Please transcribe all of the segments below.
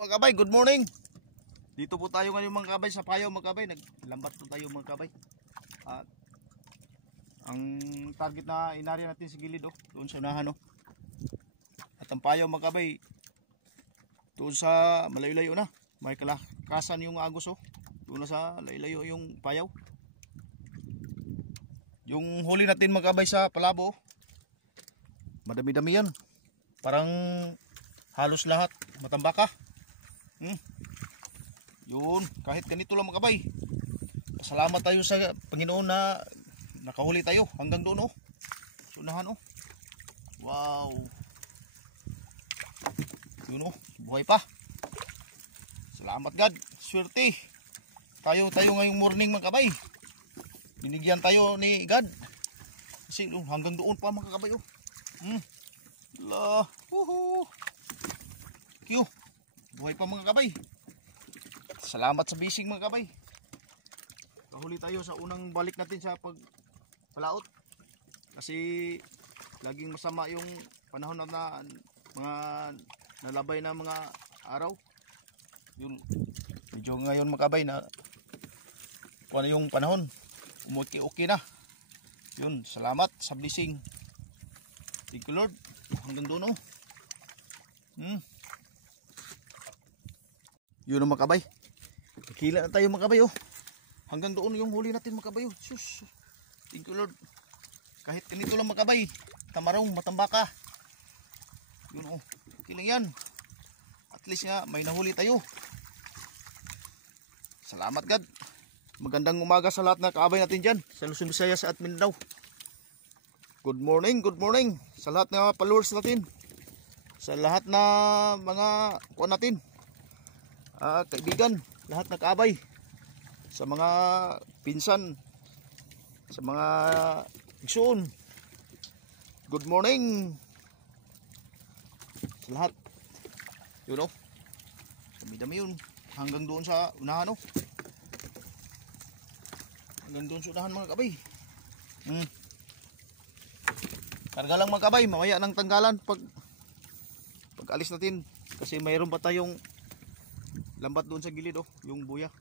Mga kabay, good morning. Dito po tayo ngayon mga kabay sa Payaw mga kabay. Naglambat po tayo mga kabay. At ang target na inari natin sa gilid doon sa unahan At ang Payaw mga kabay doon sa malayo-layo na. May kalakasan yung agos doon na sa layo-layo yung Payaw. Yung huli natin mga kabay sa Palabo madami-dami yan. Parang halos lahat matambaka. Yun, kahit ganito lang mga kabay. Salamat tayo sa Panginoon na nakahuli tayo hanggang doon Sunahan Wow. Yun buhay pa. Salamat God, swerte. Tayo ngayong morning mga kabay. Binigyan tayo ni God. Kasi hanggang doon pa mga kabay La. Q. Buhay pa mga kabay. Salamat sa bising mga kabay. Kahuli tayo sa unang balik natin sa pagpalaot. Kasi laging masama yung panahon na mga nalabay na mga araw. Yun. Medyo ngayon mga kabay na kung ano yung panahon. Okay na. Yun. Salamat sa blessing. Thank you Lord. Hanggang doon Yun mga kabay. Hila na tayo mga kabay Hanggang doon yung huli natin mga kabay Sus. Thank you Lord. Kahit ganito lang mga kabay. Tamarong, matambaka. Yun okay lang yan. At least nga may nahuli tayo. Salamat God. Magandang umaga sa lahat na kaabay natin dyan sa Luzon, Visayas at Mindanao. Good morning sa lahat na followers natin. Sa lahat na mga kuwan natin. Kaibigan, lahat na kaabay. Sa mga pinsan, sa mga igsoon. Good morning sa lahat. Yun dami-dami yun. Hanggang doon sa unahan Hanggang doon sa unahan mga kabay. Karga lang mga kabay. Mamaya ng tanggalan pag alis natin. Kasi mayroon pa tayong lambat doon sa gilid yung buya.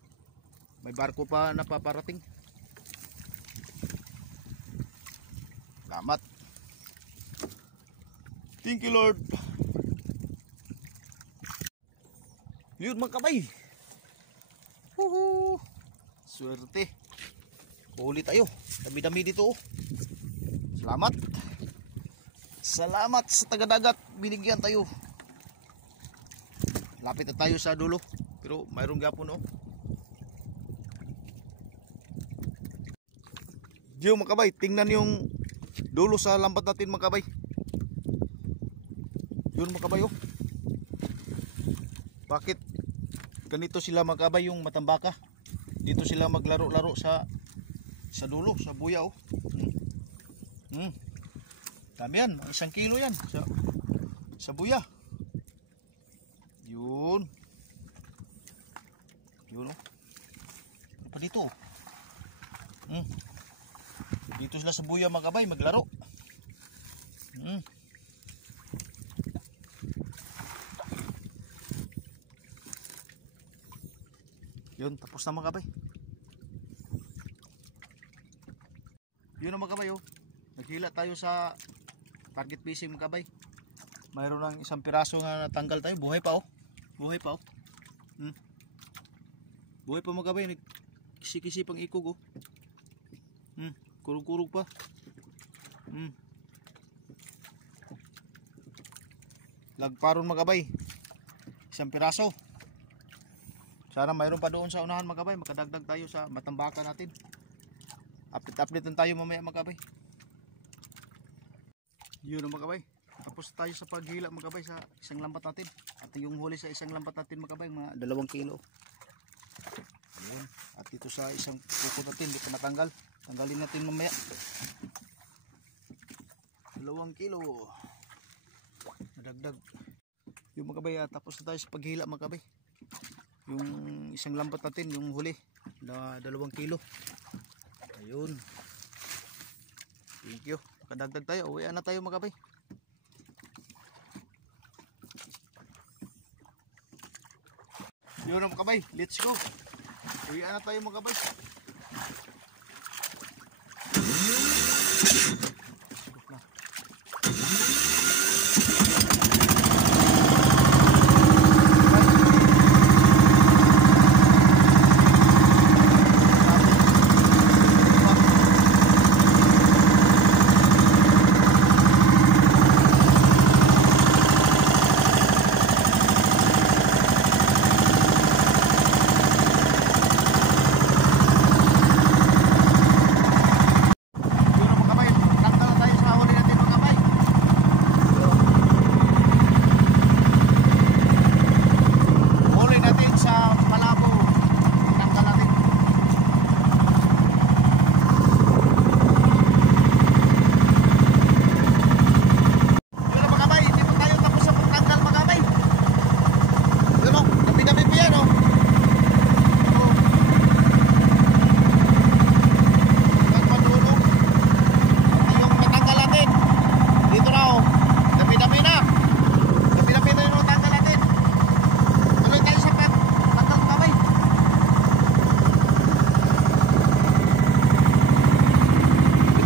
May barko pa na paparating. Salamat. Thank you Lord. Yun mga kabay. Swerte. Huli tayo. Dami-dami dito Salamat. Salamat sa taga-dagat. Binigyan tayo. Lapit na tayo sa dulo. Pero mayroong gapon Diyo mga kabay, tingnan yung dulo sa lambat natin mga kabay. Yun mga kabay Bakit ganito sila mga kabay yung matambaka? Dito sila maglaro-laro sa dulo, sa buya Dami yan, 1 kilo yan sa buya. Yun Ano pa dito Dito sila sa buya mga kabay maglaro. Yun, tapos na mga kabay. Yun mga kabay naghila tayo sa target fishing mga kabay. Mayroon ng 1 piraso nga natanggal tayo. Buhay pa Buhay pa Buhay pa mga kabay. Kisi-kisi pang ikog Kurug-kurug pa. Lagparon mga kabay. 1 piraso. Sana mayroon pa doon sa unahan mga kabay. Makadagdag tayo sa matambaka natin. Update din tayo mamaya mga kabay. Yun mga kabay. Tapos tayo sa paghila mga kabay sa isang lambat natin. At yung huli sa isang lambat natin mga kabay, mga 2 kilo. Ayan. At ito sa isang kuko natin, hindi pa natanggal. Tanggalin natin mamaya. 2 kilo. Nadagdag. Yung mga kabay, tapos na tayo sa paghila mga kabay. Yung isang lambat natin, yung huli na 2 kilo. Ayun. Thank you. Makadagdag tayo. Uwian na tayo mga kabay. Yun na mga kabay, let's go. Uwian na tayo mga kabay.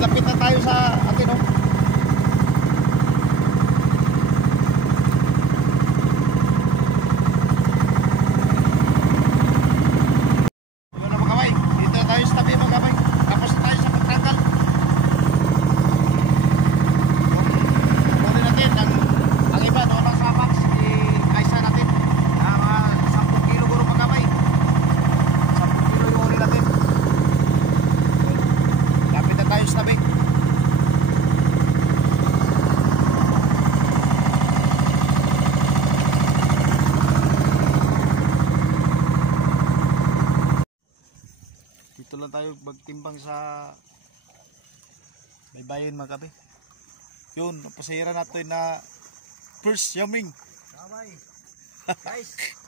Lapit na tayo sa atin, oh. Yun na mga kamay, dito na tayo sa tabi mga kamay. Tapos na tayo sa pagtanggal. Muli natin ang iba, no, ng sapax, i-kaisa natin na mga 10 kilo guro mga kamay. 10 kilo yung uli natin. Lapit na tayo sa tabi. Dito lang tayo magtimbang sa baybayin mga kabe. Yun, napasahira natin na first yaming. Kamay. Guys.